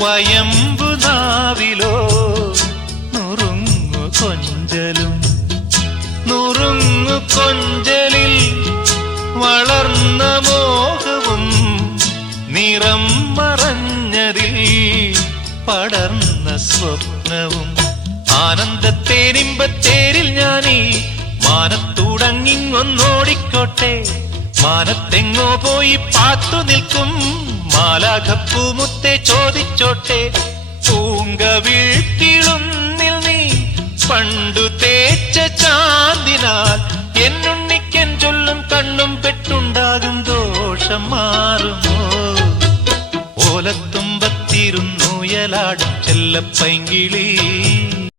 വയമ്പു നാവിലോ നുറുങ്ങു കൊഞ്ചലും, നുറുങ്ങു കൊഞ്ചലിൽ വളർന്ന മോഹവും നിറം മറഞ്ഞതിൽ പടർന്ന സ്വപ്നവും. ആനന്ദത്തേരിമ്പത്തേരിൽ ഞാനീ മാനത്തൂടങ്ങിങ്ങൊന്നോടിക്കോട്ടെ, മാനത്തെങ്ങോ പോയി പാത്തു നിൽക്കും മാലാഖപ്പൂമുത്തെ ചോദിച്ചോട്ടെ. പൂങ്കവിഴ്ക്കിളുന്നിൽ നീ പണ്ടു തേച്ച ചാന്തിനാൽ എന്നുണ്ണിക്കൻ ചൊല്ലും കണ്ണും പെട്ടുണ്ടാകും ദോഷം മാറുമോ? ഓലത്തുമ്പത്തിരുന്നുയലാടും ചെല്ലപ്പൈങ്കിളി